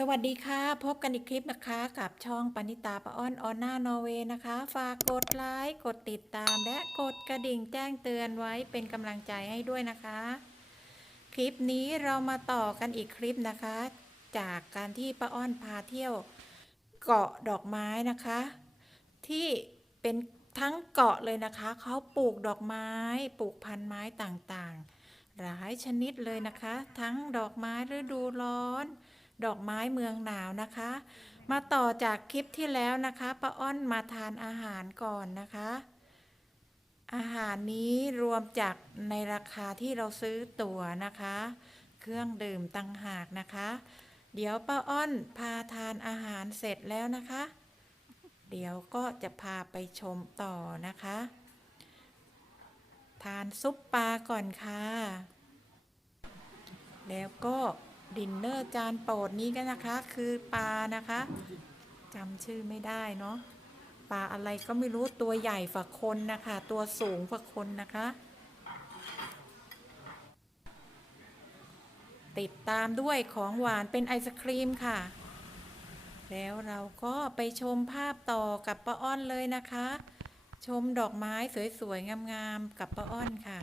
สวัสดีค่ะ พบกันอีกคลิปนะคะ กับช่องปณิตาปะอ้อนออนหน้านอร์เวย์นะคะ ฝากกดไลค์กดติดตาม และกดกระดิ่งแจ้งเตือนไว้เป็นกำลังใจให้ด้วยนะคะ คลิปนี้เรามาต่อกันอีกคลิปนะคะ จากการที่ป้าอ้อนพาเที่ยว เกาะดอกไม้นะคะ ที่เป็นทั้งเกาะเลยนะคะเขาปลูกดอกไม้ปลูกพันธุ์ไม้ต่างๆ หลายชนิดเลยนะคะ ทั้งดอกไม้ฤดูร้อน ดอกไม้เมืองหนาวนะคะ มาต่อจากคลิปที่แล้วนะคะป้าอ้อนมาทานอาหารก่อนนะคะ อาหารนี้รวมจากในราคาที่เราซื้อตั๋วนะคะ เครื่องดื่มต่างหากนะคะ เดี๋ยวป้าอ้อนพาทานอาหารเสร็จแล้วนะคะ เดี๋ยวก็จะพาไปชมต่อนะคะ ทานซุปปลาก่อนค่ะ แล้วก็ ดินเนอร์จานโปรดนี้กันนะคะ คือปลานะคะจำชื่อไม่ได้เนาะปลาอะไรก็ไม่รู้ตัวใหญ่ฝักคนนะคะ ตัวสูงฝักคนนะคะ ติดตามด้วยของหวานเป็นไอศครีมค่ะ แล้วเราก็ไปชมภาพต่อกับป้าอ้อนเลยนะคะ ชมดอกไม้สวยๆงามๆกับป้าอ้อนค่ะ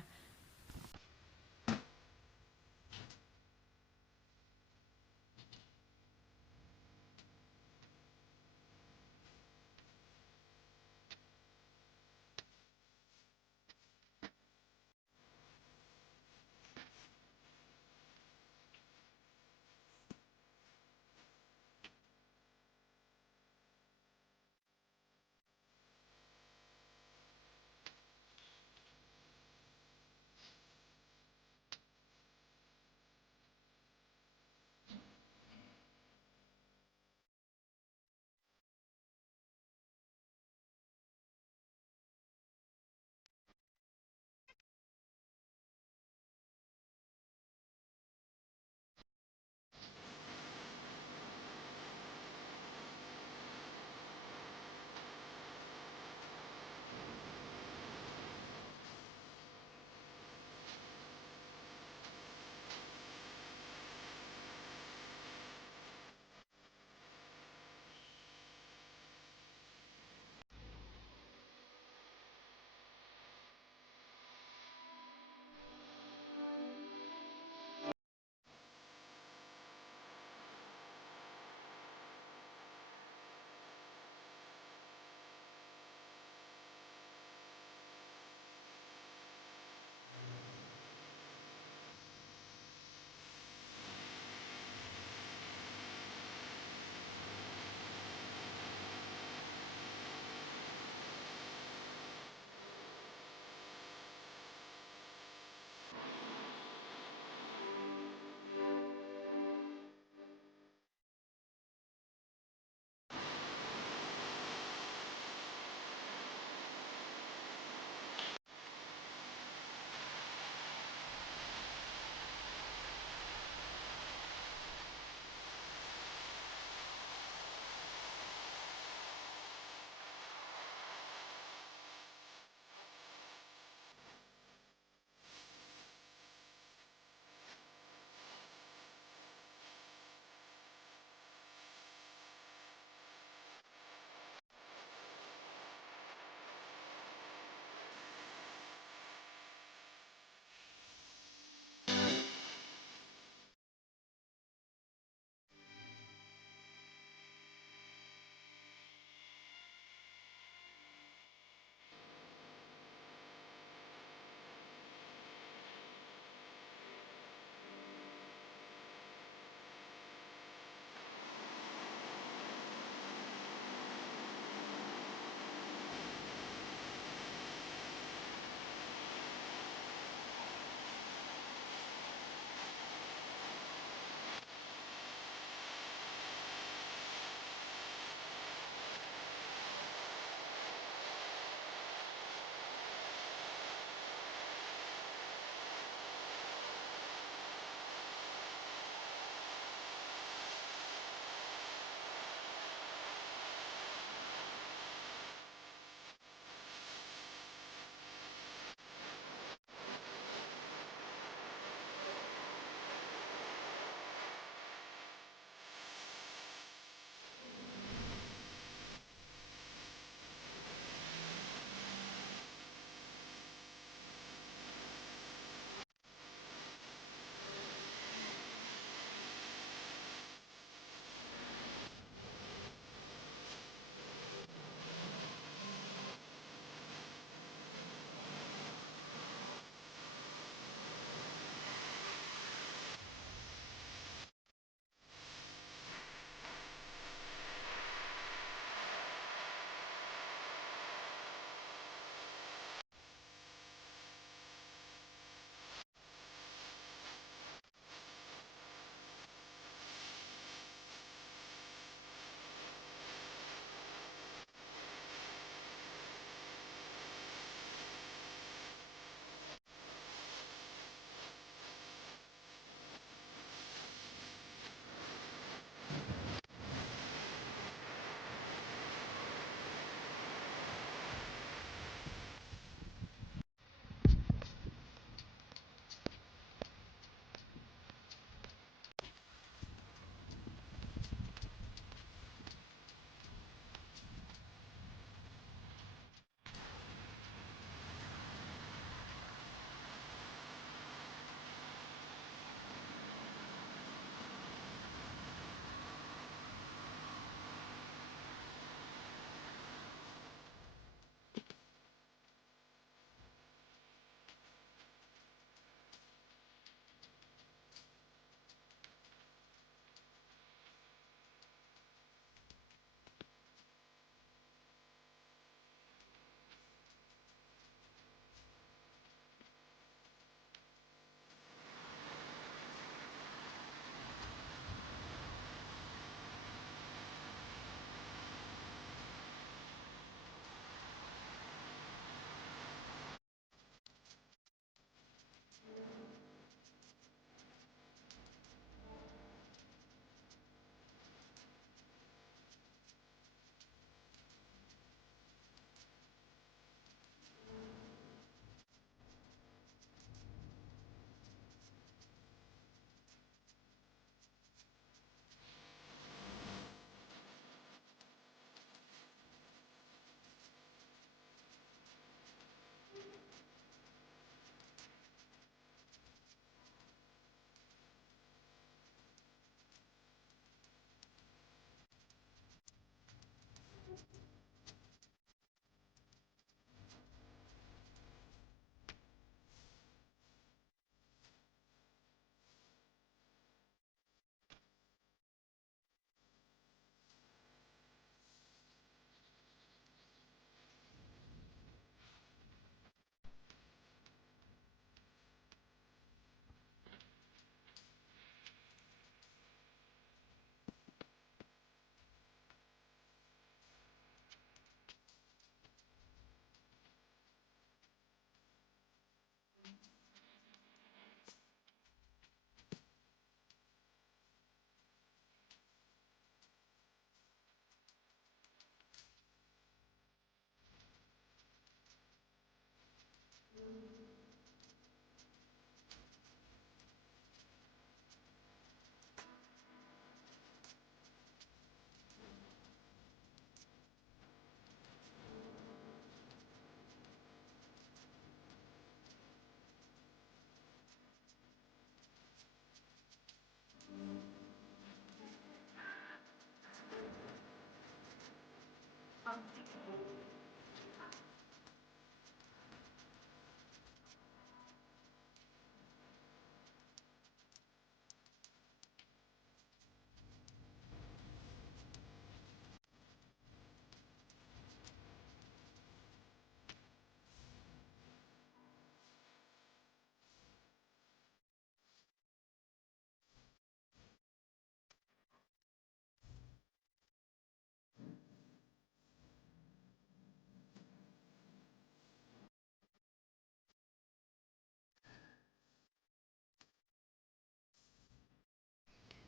uncomfortable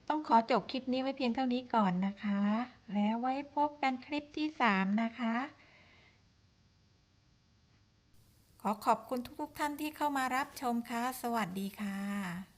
ต้องขอจบคลิปนี้ไว้เพียงเท่านี้ก่อนนะคะ แล้วไว้พบกันคลิปที่ 3 นะคะ ขอขอบคุณทุกๆท่านที่เข้ามารับชมค่ะ สวัสดีค่ะ